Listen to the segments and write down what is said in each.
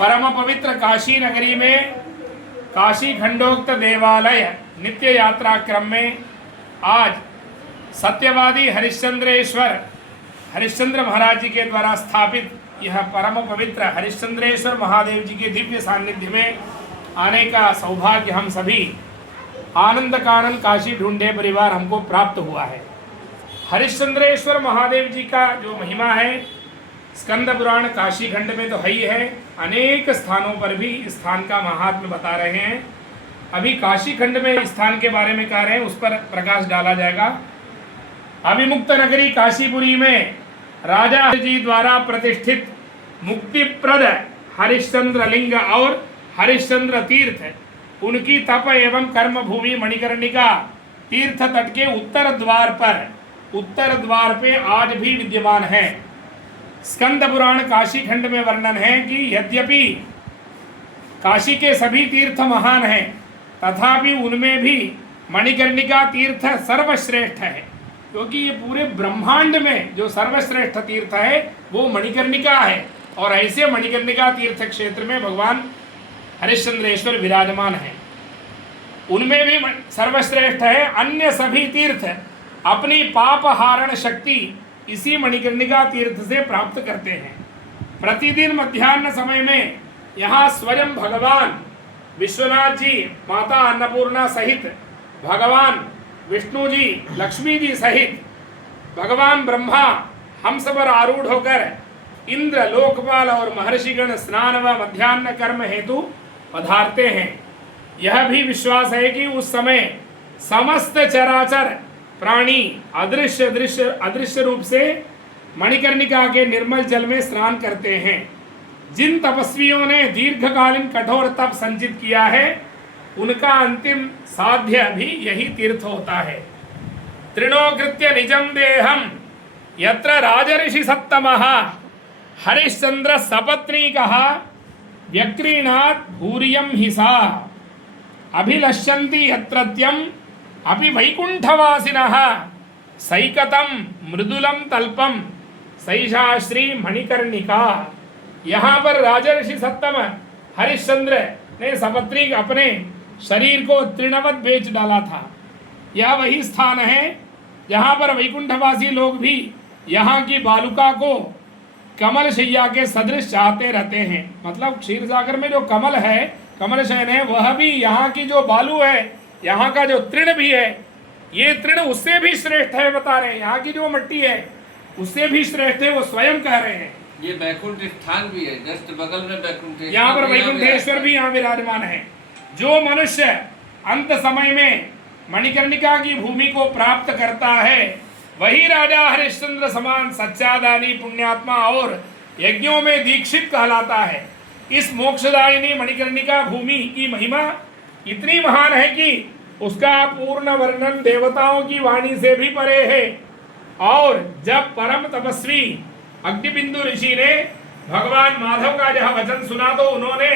परम पवित्र काशी नगरी में काशी खंडोक्त देवालय नित्य यात्रा क्रम में आज सत्यवादी हरिश्चंद्र महाराज जी के द्वारा स्थापित यह परम पवित्र हरिश्चंद्रेश्वर महादेव जी के दिव्य सानिध्य में आने का सौभाग्य हम सभी आनंद कानन काशी ढूंढे परिवार हमको प्राप्त हुआ है। हरिश्चंद्रेश्वर महादेव जी का जो महिमा है स्कंद पुराण काशी खंड में तो है ही है, अनेक स्थानों पर भी इस स्थान का महात्म्य बता रहे हैं। अभी काशी खंड में इस स्थान के बारे में कह रहे हैं, उस पर प्रकाश डाला जाएगा। अभिमुक्त नगरी काशीपुरी में राजा जी द्वारा प्रतिष्ठित मुक्तिप्रद हरिश्चंद्र लिंग और हरिश्चंद्र तीर्थ उनकी तप एवं कर्म भूमि मणिकर्णिका तीर्थ तट के उत्तर द्वार पे आज भी विद्यमान है। स्कंद पुराण काशी खंड में वर्णन है कि यद्यपि काशी के सभी तीर्थ महान हैं तथापि उनमें भी मणिकर्णिका तीर्थ सर्वश्रेष्ठ है, क्योंकि ये पूरे ब्रह्मांड में जो सर्वश्रेष्ठ तीर्थ है वो मणिकर्णिका है। और ऐसे मणिकर्णिका तीर्थ क्षेत्र में भगवान हरिश्चंद्रेश्वर विराजमान है, उनमें भी सर्वश्रेष्ठ है। अन्य सभी तीर्थ अपनी पाप हारण शक्ति इसी मणिकर्णिका तीर्थ से प्राप्त करते हैं। प्रतिदिन मध्याह्न समय में यहाँ स्वयं भगवान विश्वनाथ जी, माता अन्नपूर्णा सहित भगवान विष्णु जी, लक्ष्मी जी सहित भगवान ब्रह्मा हंस पर आरूढ़ होकर इंद्र, लोकपाल और महर्षिगण स्नान व मध्याह्न कर्म हेतु पधारते हैं। यह भी विश्वास है कि उस समय समस्त चराचर प्राणी अदृश्य रूप से मणिकर्णिका के निर्मल जल में स्नान करते हैं। जिन तपस्वियों ने दीर्घकालीन कठोर तप संचित किया है उनका अंतिम साध्य भी यही तीर्थ होता है। तृणोकृत्य निजम देहम यत्र राजऋषि सत्तमः हरिश्चंद्र सपत्नीकः व्यक्रीणात् भूरियं हिसा अभिलष्यन्ति यत्रत्यम अपि वैकुंठवासिनः सैकतम मृदुलम तल्पम सैषा श्री मणिकर्णिका। यहाँ पर राजर्षि सत्तम हरिश्चंद्र ने सपत्नी अपने शरीर को तृणवत बेच डाला था। यह वही स्थान है जहाँ पर वैकुंठवासी लोग भी यहाँ की बालुका को कमल शैया के सदृश चाहते रहते हैं। मतलब क्षीरसागर में जो कमल है, कमल शयन है, वह भी यहाँ की जो बालू है, यहाँ का जो तृण भी है, ये तृण उससे भी श्रेष्ठ है बता रहे हैं। यहाँ की जो मिट्टी है उससे भी श्रेष्ठ है, वो स्वयं कह रहे हैं। ये बैकुंठ स्थान भी है, जस्ट बगल में बैकुंठ, यहाँ पर वैकुंठेश्वर भी यहाँ विराजमान है। जो मनुष्य अंत समय में मणिकर्णिका की भूमि को प्राप्त करता है वही राजा हरिश्चंद्र समान सच्चा दानी पुण्यात्मा और यज्ञों में दीक्षित कहलाता है। इस मोक्षदायिनी मणिकर्णिका भूमि की महिमा इतनी महान है कि उसका पूर्ण वर्णन देवताओं की वाणी से भी परे है। और जब परम तपस्वी अग्निबिंदु ऋषि ने भगवान माधव का यह वचन सुना तो उन्होंने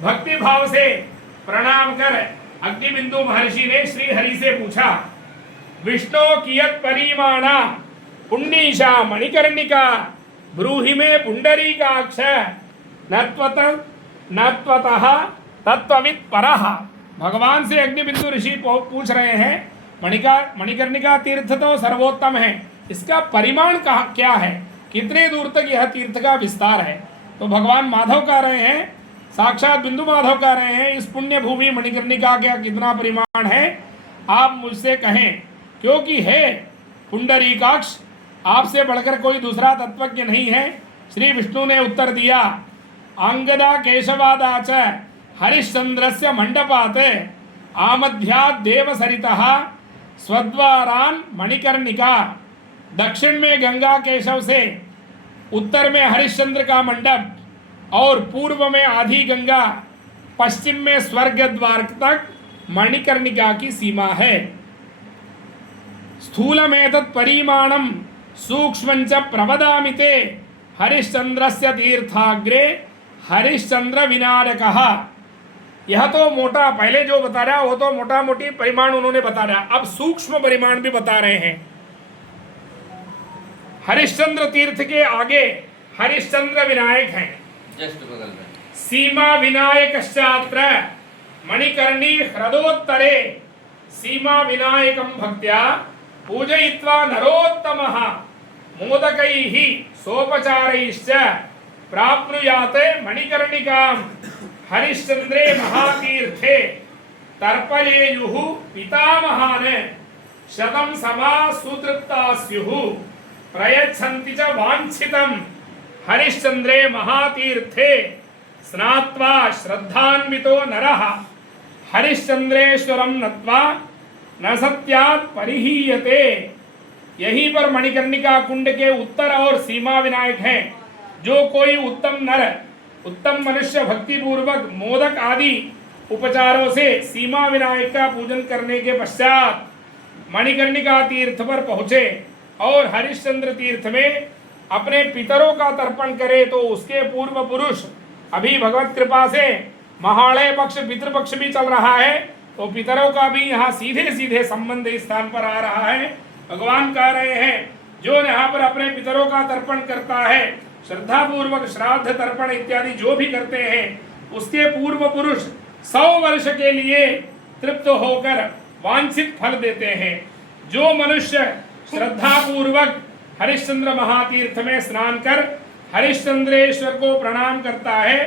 भक्ति भाव से प्रणाम कर अग्निबिंदु महर्षि ने श्री हरि से पूछा, विष्णु कियत परिमाणा पुण्डीशा मणिकर्णिका ब्रूहि में पुंडरीकाक्ष नत्वतः तत्वविद परः। भगवान से अग्निबिंदु ऋषि पूछ रहे हैं, मणिकर्णिका तीर्थ तो सर्वोत्तम है, इसका परिमाण क्या है, कितने दूर तक यह तीर्थ का विस्तार है। तो भगवान माधव कह रहे हैं, साक्षात बिंदु माधव कह रहे हैं, इस पुण्य भूमि मणिकर्णिका का कितना परिमाण है आप मुझसे कहें, क्योंकि है पुंडरीकाक्ष, आपसे बढ़कर कोई दूसरा तत्वज्ञ नहीं है। श्री विष्णु ने उत्तर दिया, अंगदा केशवादाच हरिश्चंद्रस्य मंडपात आमध्यात् देवसरितः स्वद्वारान् मणिकर्णिका। दक्षिण में गंगा केशव से, उत्तर में हरिश्चंद्र का मंडप और पूर्व में आधी गंगा, पश्चिम में स्वर्ग द्वार तक मणिकर्णिका की सीमा है। स्थूलमेतत् परिमाणं सूक्ष्मञ्च प्रवदामिते हरिश्चंद्रस्य तीर्थाग्रे हरिश्चंद्र विनायकः। यह तो मोटा पहले जो बता रहा वो तो मोटा मोटी परिमाण उन्होंने बता रहा, अब सूक्ष्म परिमाण भी बता रहे हैं। हरिश्चंद्र तीर्थ के आगे हरिश्चंद्र विनायक हैं, जस्ट बगल में। सीमा विनायकश्चात्र मणिकर्णी ह्रदोत्तरे सीमा विनायकं भक्त्या पूजयित्वा नरोत्तमः मोदकैः सोपचारैश्च प्राप्नुयात् मणिकर्णिकां हरिश्चंद्रे महातीर्थे तर्पयेयुः पितामहान् शतं समा सुतृप्ता स्युः प्रयच्छन्ति च वाञ्छितं हरिश्चंद्रे महातीर्थे स्नात्वा श्रद्धान्वितो नरः हरिश्चंद्रेश्वरं नत्वा न सत्यात् परिहीयते। यहीं पर मणिकर्णिका कुंड के उत्तर और सीमा विनायक हैं। जो कोई उत्तम नर उत्तम मनुष्य भक्ति पूर्वक मोदक आदि उपचारों से सीमा विनायक का पूजन करने के पश्चात मणिकर्णिका तीर्थ पर पहुँचे और हरिश्चंद्र तीर्थ में अपने पितरों का तर्पण करे तो उसके पूर्व पुरुष, अभी भगवत कृपा से महालय पक्ष पितृपक्ष भी चल रहा है तो पितरों का भी यहाँ सीधे सीधे संबंध इस स्थान पर आ रहा है। भगवान कह रहे हैं जो यहाँ पर अपने पितरों का तर्पण करता है, श्रद्धा पूर्वक श्राद्ध तर्पण इत्यादि जो भी करते हैं, उसके पूर्व पुरुष 100 वर्ष के लिए तृप्त होकर वांछित फल देते हैं। जो मनुष्य श्रद्धा पूर्वक हरिश्चंद्र महातीर्थ में स्नान कर हरिश्चंद्रेश्वर को प्रणाम करता है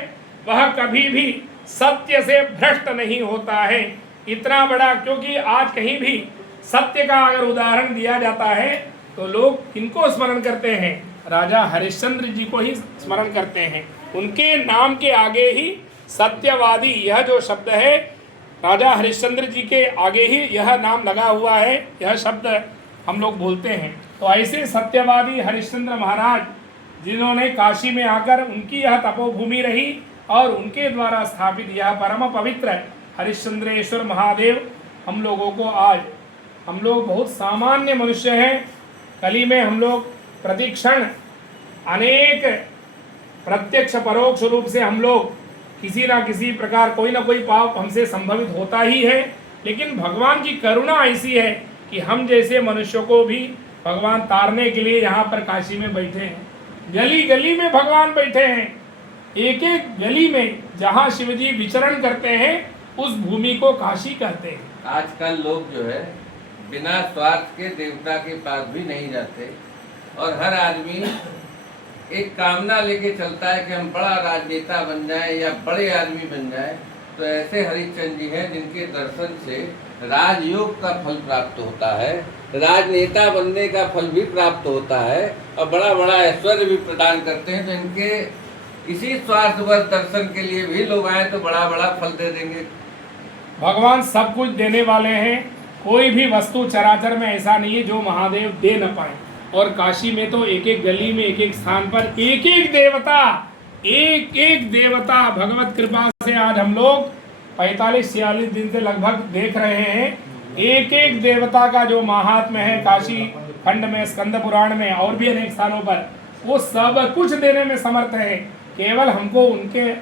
वह कभी भी सत्य से भ्रष्ट नहीं होता है। इतना बड़ा, क्योंकि आज कहीं भी सत्य का अगर उदाहरण दिया जाता है तो लोग किनको स्मरण करते हैं? राजा हरिश्चंद्र जी को ही स्मरण करते हैं। उनके नाम के आगे ही सत्यवादी, यह जो शब्द है राजा हरिश्चंद्र जी के आगे ही यह नाम लगा हुआ है, यह शब्द हम लोग बोलते हैं। तो ऐसे सत्यवादी हरिश्चंद्र महाराज जिन्होंने काशी में आकर उनकी यह तपोभूमि रही और उनके द्वारा स्थापित यह परम पवित्र हरिश्चंद्रेश्वर महादेव हम लोगों को, आज हम लोग बहुत सामान्य मनुष्य हैं। कली में हम लोग प्रतिक्षण अनेक प्रत्यक्ष परोक्ष रूप से हम लोग किसी ना किसी प्रकार कोई ना कोई पाप हमसे संभवित होता ही है, लेकिन भगवान की करुणा ऐसी है कि हम जैसे मनुष्यों को भी भगवान तारने के लिए यहाँ पर काशी में बैठे हैं। गली गली में भगवान बैठे हैं। एक एक गली में जहाँ शिवजी विचरण करते हैं उस भूमि को काशी कहते हैं। आजकल लोग जो है बिना स्वार्थ के देवता के पास भी नहीं जाते और हर आदमी एक कामना लेके चलता है कि हम बड़ा राजनेता बन जाए या बड़े आदमी बन जाए। तो ऐसे हरिश्चंद्र जी हैं जिनके दर्शन से राजयोग का फल प्राप्त होता है, राजनेता बनने का फल भी प्राप्त होता है और बड़ा बड़ा ऐश्वर्य भी प्रदान करते हैं। तो इनके इसी स्वार्थवश दर्शन के लिए भी लोग आए तो बड़ा बड़ा फल दे देंगे। भगवान सब कुछ देने वाले हैं। कोई भी वस्तु चराचर में ऐसा नहीं है जो महादेव दे न पाए। और काशी में तो एक एक गली में एक एक स्थान पर एक एक देवता भगवत कृपा से आज हम लोग 45-46 दिन से लगभग देख रहे हैं। एक एक देवता का जो महात्म्य है काशी खंड में, स्कंद पुराण में और भी अनेक स्थानों पर, वो सब कुछ देने में समर्थ है। केवल हमको उनके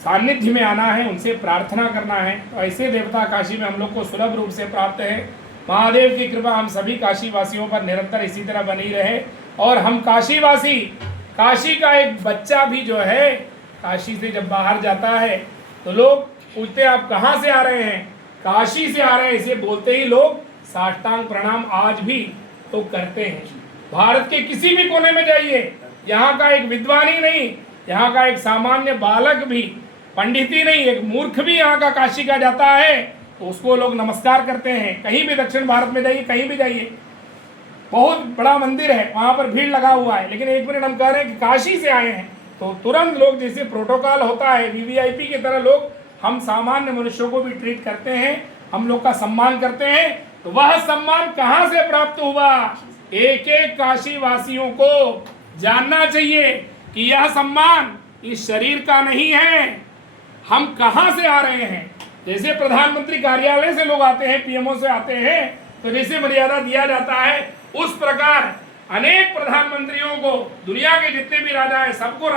सानिध्य में आना है, उनसे प्रार्थना करना है। तो ऐसे देवता काशी में हम लोग को सुलभ रूप से प्राप्त है। महादेव की कृपा हम सभी काशी वासियों पर निरंतर इसी तरह बनी रहे। और हम काशी वासी, काशी का एक बच्चा भी जो है काशी से जब बाहर जाता है तो लोग पूछते हैं आप कहाँ से आ रहे हैं? काशी से आ रहे हैं। इसे बोलते ही लोग साष्टांग प्रणाम आज भी तो करते हैं। भारत के किसी भी कोने में जाइए, यहाँ का एक विद्वान ही नहीं, यहाँ का एक सामान्य बालक भी, पंडित ही नहीं, एक मूर्ख भी यहाँ का काशी का जाता है तो उसको लोग नमस्कार करते हैं। कहीं भी दक्षिण भारत में जाइए, कहीं भी जाइए, बहुत बड़ा मंदिर है, वहाँ पर भीड़ लगा हुआ है, लेकिन एक मिनट हम कह रहे हैं कि काशी से आए हैं तो तुरंत लोग, जैसे प्रोटोकॉल होता है वीवीआईपी की तरह, लोग हम सामान्य मनुष्यों को भी ट्रीट करते हैं, हम लोग का सम्मान करते हैं। तो वह सम्मान कहाँ से प्राप्त हुआ? एक एक काशी वासियों को जानना चाहिए कि यह सम्मान इस शरीर का नहीं है, हम कहाँ से आ रहे हैं। जैसे प्रधानमंत्री कार्यालय से लोग आते हैं, पीएमओ से आते हैं, तो जैसे मर्यादा दिया जाता है उस प्रकार अनेक प्रधानमंत्रियों को, दुनिया के जितने भी राजा हैं सबको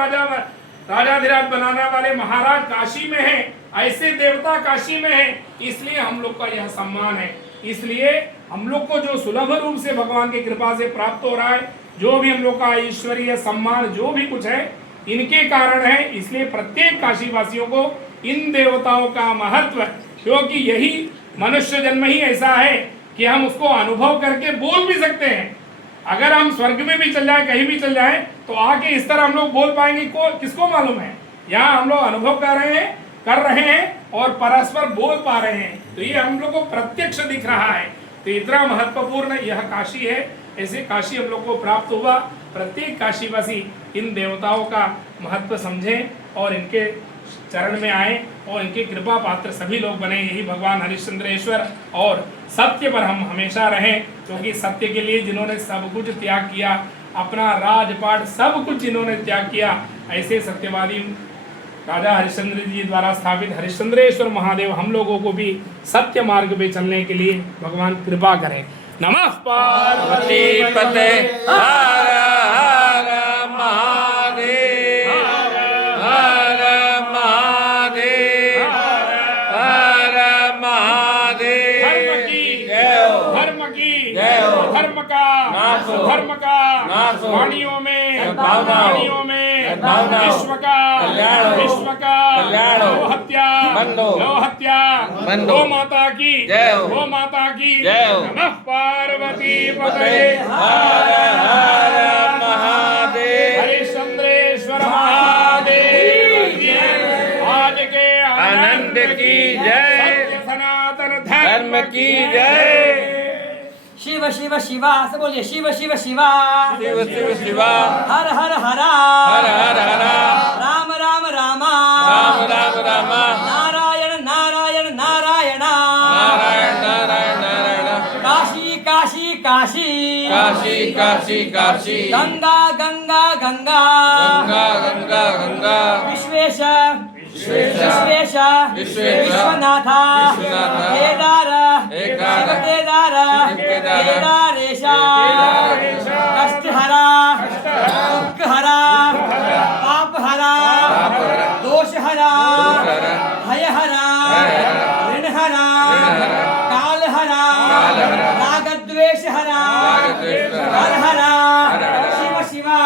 राजाधिराज बनाने वाले महाराज काशी में हैं। ऐसे देवता काशी में हैं, इसलिए हम लोग का यह सम्मान है। इसलिए हम लोग को जो सुलभ रूप से भगवान की कृपा से प्राप्त हो रहा है, जो भी हम लोग का ऐश्वर्य सम्मान जो भी कुछ है, इनके कारण है। इसलिए प्रत्येक काशीवासियों को इन देवताओं का महत्व, क्योंकि यही मनुष्य जन्म ही ऐसा है कि हम उसको अनुभव करके बोल भी सकते हैं। अगर हम स्वर्ग में भी चल जाए, कहीं भी चल जाए, तो आके इस तरह हम लोग बोल पाएंगे, किसको मालूम है। यहाँ हम लोग अनुभव कर रहे हैं और परस्पर बोल पा रहे हैं, तो ये हम लोग को प्रत्यक्ष दिख रहा है। तो इतना महत्वपूर्ण यह काशी है। ऐसे काशी हम लोग को प्राप्त हुआ। प्रत्येक काशीवासी इन देवताओं का महत्व समझें और इनके चरण में आए और इनके कृपा पात्र सभी लोग बने। यही भगवान हरिश्चंद्रेश्वर, और सत्य पर हम हमेशा रहें, क्योंकि सत्य के लिए जिन्होंने सब कुछ त्याग किया, अपना राजपाट सब कुछ जिन्होंने त्याग किया, ऐसे सत्यवादी राजा हरिश्चंद्र जी द्वारा स्थापित हरिश्चंद्रेश्वर महादेव हम लोगों को भी सत्य मार्ग पे चलने के लिए भगवान कृपा करें। नमः पार्वती पते हर हर महादेव, हर महादेव, हर महादेव। धर्म की धर्म का धर्म का वाणियों में विश्व का गौ हत्या गौ माता की नमः पार्वती पतये हर हर महादेव। हरिश्चंद्रेश्वर महादेव की आज के आनंद की जय, सत्य सनातन धर्म की जय। शिव शिव शिवा, सब बोलिए शिव शिव शिवा, शिव शिव शिवा, हर हर हरा, हर हर हरा, राम राम रामा, राम राम रामा, नारायण नारायण नारायणा, नारायण नारायण नारायण, काशी काशी काशी, काशी काशी काशी, गंगा गंगा गंगा, गंगा गंगा गंगा, विश्वेश विश्वेश विश्वनाथ केदार शिव केदार केदारेश कष्टहरा दुःखहरा पापहरा दोषहरा भयहरा ऋणहरा कालहरा रागद्वेषहरा हर हरा शिव शिवा